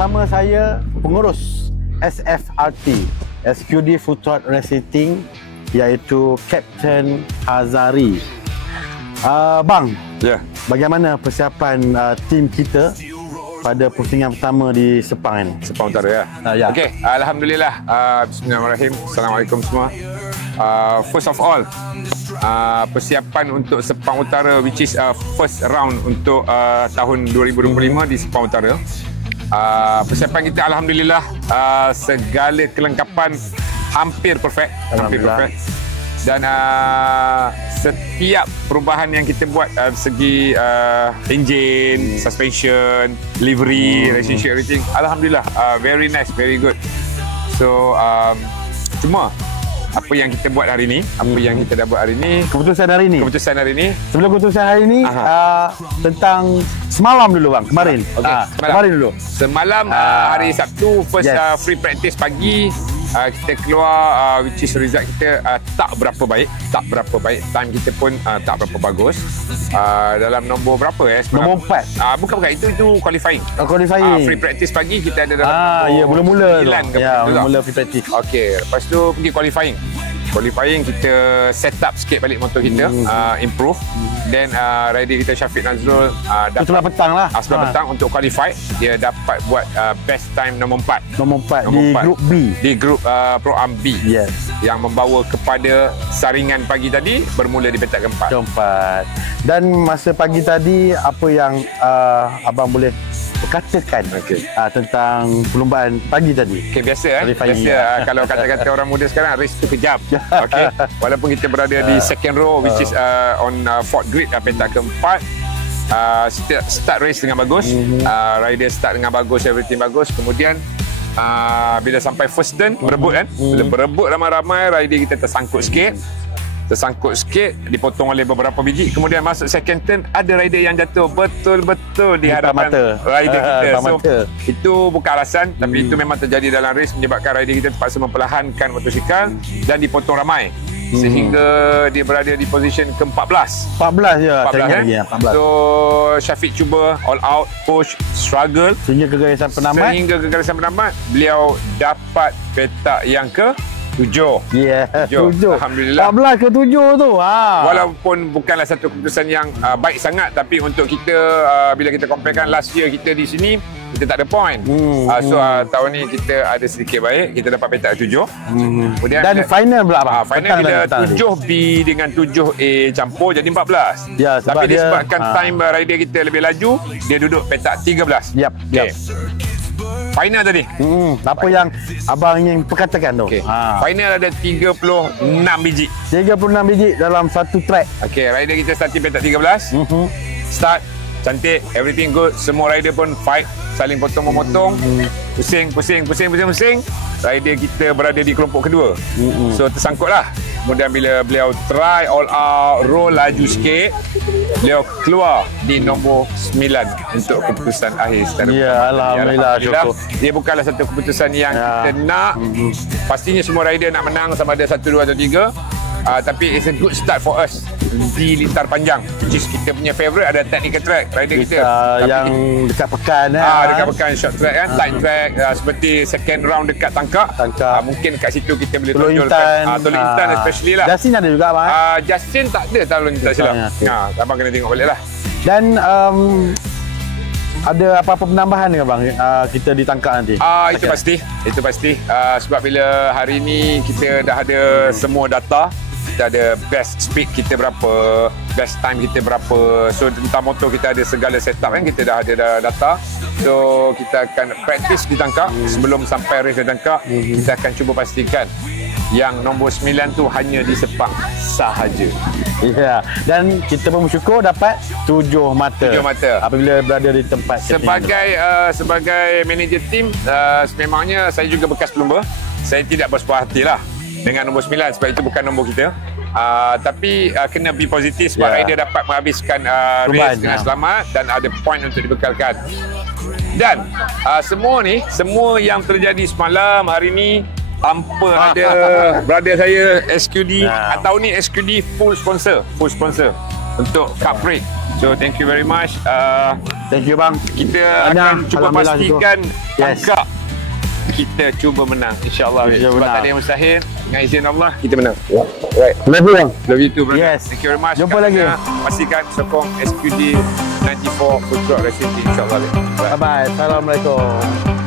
bersama saya pengurus SFRT, SQD Futrad Racing, iaitu Captain Hazari. Bang, bagaimana persiapan tim kita pada pusingan pertama di Sepang ini? Sepang Utara ya? Okey, Alhamdulillah. Bismillahirrahmanirrahim. Assalamualaikum semua. First of all, persiapan untuk Sepang Utara, which is first round untuk tahun 2025 di Sepang Utara. Persiapan kita Alhamdulillah, segala kelengkapan hampir perfect. Dan setiap perubahan yang kita buat segi engine, suspension, livery, relationship, everything, Alhamdulillah, very nice, very good. So cuma apa yang kita buat hari ini, keputusan hari ini, sebelum keputusan hari ini, tentang semalam dulu bang, kemarin. Kemarin dulu. Semalam hari Sabtu, first free practice pagi, kita keluar, which is result kita tak berapa baik. Time kita pun tak berapa bagus. Dalam nombor berapa semalam? Nombor 4. Bukan, itu qualifying. Qualifying. Free practice pagi kita ada dalam nombor mula 9 ke mula free practice. Okey, lepas tu pergi qualifying kita set up sikit balik motor kita, improve. Then rider kita Syafiq Nazrul dapat sebelah petang lah. Sebelah petang untuk qualify, dia dapat buat best time nombor 4 di grup B, di grup Pro Am B. Yes. Yang membawa kepada saringan pagi tadi bermula di petak keempat. Dan masa pagi tadi, apa yang abang boleh katakan tentang perlombaan pagi tadi? Okay, biasa kalau kata-kata orang muda sekarang, race tu kejam. Okay. Walaupun kita berada di second row, which is on fourth grid, petak keempat, start race dengan bagus, rider start dengan bagus, everything bagus. Kemudian bila sampai first turn, berebut kan, bila berebut ramai-ramai, rider kita tersangkut sikit, dipotong oleh beberapa biji. Kemudian masuk second turn, ada rider yang jatuh betul-betul di hadapan rider kita. So itu bukan alasan, tapi itu memang terjadi dalam race, menyebabkan rider kita terpaksa memperlahankan motosikal dan dipotong ramai, sehingga dia berada di position ke-14. 14 So Syafiq cuba all out, push, struggle sehingga ke garisan penamat. Beliau dapat petak yang ke-7. 7. Alhamdulillah. 14 ke 7 tu. Walaupun bukanlah satu keputusan yang baik sangat, tapi untuk kita, bila kita comparekan last year kita di sini, kita tak ada point. So tahun ni kita ada sedikit baik, kita dapat petak 7. Kemudian dan final pula bang. Final bila 7B dengan 7A campur jadi 14. Tapi disebabkan time rider kita lebih laju, dia duduk petak 13. Final tadi. Apa yang abang ingin perkatakan tu? Final ada 36 biji. 36 biji dalam satu track. Rider kita starting petak 13. Start cantik, everything good. Semua rider pun fight, saling potong-memotong, pusing. Rider kita berada di kelompok kedua. So tersangkutlah. Kemudian bila beliau try all out, roll laju sikit, beliau keluar di nombor 9 untuk keputusan akhir secara Alhamdulillah. Dia bukanlah satu keputusan yang kita nak. Pastinya semua rider nak menang sama ada 1, 2 atau 3. Tapi it's a good start for us di lintar panjang, which is kita punya favourite ada technical track rider kita yang dekat pekan dekat pekan short track kan, tight track, seperti second round dekat tangkap. Mungkin kat situ kita boleh tonjolkan Tolong Intan especially lah. Justin ada juga bang. Justin tak ada tahun tak silap. Abang kena tengok balik lah. Dan ada apa-apa penambahan ke bang kita ditangkap nanti? Itu pasti. Sebab bila hari ni kita dah ada semua data, kita ada best speed kita berapa, best time kita berapa. So tentang motor kita ada segala setup kan, kita dah ada data. So kita akan practice ditangkap sebelum sampai race ditangkap. Kita akan cuba pastikan yang nombor 9 tu hanya di Sepang sahaja. Dan kita pun bersyukur dapat 7 mata apabila berada di tempat. Sebagai manager tim, sememangnya saya juga bekas pelumba. Saya tidak bersepuas hati lah dengan nombor 9 sebab itu bukan nombor kita. Tapi kena be positif sebab rider dapat menghabiskan race dengan selamat dan ada point untuk dibekalkan. Dan semua yang terjadi semalam hari ni tanpa ada brother saya SQD atau ni SQD full sponsor. untuk cup break. So thank you very much. Thank you bang. Kita akan cuba pastikan tangkap. Kita cuba menang, insyaAllah. Sebab tak ada yang mustahil. Dengan izin Allah, kita menang. Right. Love you bang. Love you too, brother. Yes. Thank you very much. Jumpa lagi. Pastikan sokong SQD 94 Food Truck Racing Team, insyaAllah. Bye-bye. Assalamualaikum.